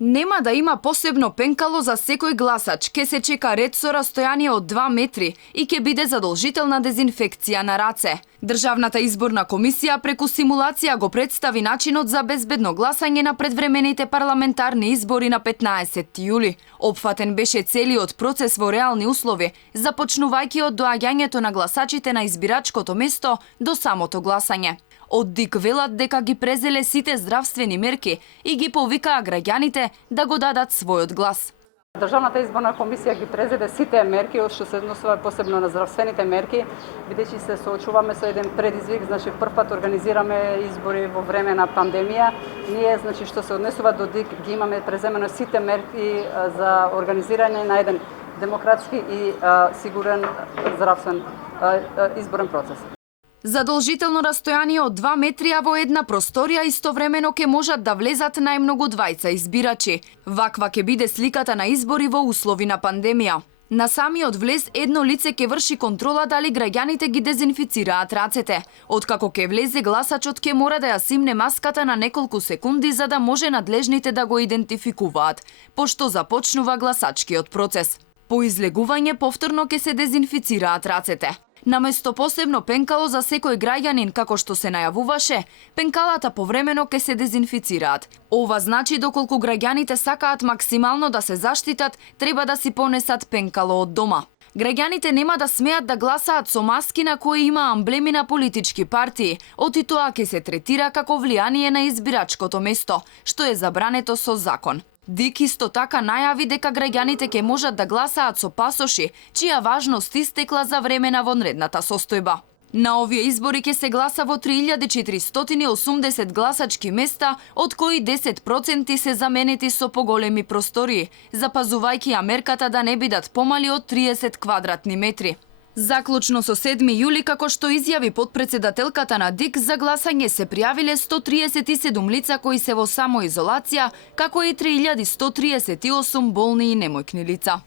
Нема да има посебно пенкало за секој гласач, ке се чека ред со растојание од 2 метри и ке биде задолжителна дезинфекција на раце. Државната изборна комисија преку симулација го представи начинот за безбедно гласање на предвремените парламентарни избори на 15 јули. Опфатен беше целиот процес во реални услови, започнувајќи од доаѓањето на гласачите на избирачкото место до самото гласање. Од ДИК велат дека ги презеле сите здравствени мерки и ги повикаа граѓаните да го дадат својот глас. Државната изборна комисија ги презеде сите мерки, што се однесува посебно на здравствените мерки, бидејќи се соочуваме со еден предизвик, прв пат организираме избори во време на пандемија. Ние, што се однесува до ДИК, ги имаме преземено сите мерки за организирање на еден демократски и сигурен здравствен изборен процес. Задолжително растојание од 2 метри, а во една просторија истовремено ке можат да влезат најмногу 2 избирачи. Ваква ке биде сликата на избори во услови на пандемија. На самиот влез едно лице ке врши контрола дали граѓаните ги дезинфицираат рацете. Откако ке влезе, гласачот ке мора да ја симне маската на неколку секунди за да може надлежните да го идентификуваат, пошто започнува гласачкиот процес. По излегување повторно ке се дезинфицираат рацете. Наместо посебно пенкало за секој граѓанин, како што се најавуваше, пенкалата повремено ке се дезинфицираат. Ова значи доколку граѓаните сакаат максимално да се заштитат, треба да си понесат пенкало од дома. Граѓаните нема да смеат да гласаат со маски на кои има амблеми на политички партии, оти тоа ке се третира како влијание на избирачкото место, што е забрането со закон. ДИК исто така најави дека граѓаните ќе можат да гласаат со пасоши, чија важност истекла за време на вонредната состојба. На овие избори ќе се гласа во 3480 гласачки места, од кои 10% се заменети со поголеми простории, запазувајќи ја мерката да не бидат помали од 30 квадратни метри. Заклучно со 7 јули, како што изјави потпредседателката на ДИК, за гласање се пријавиле 137 лица кои се во самоизолација, како и 3138 болни и немојкни лица.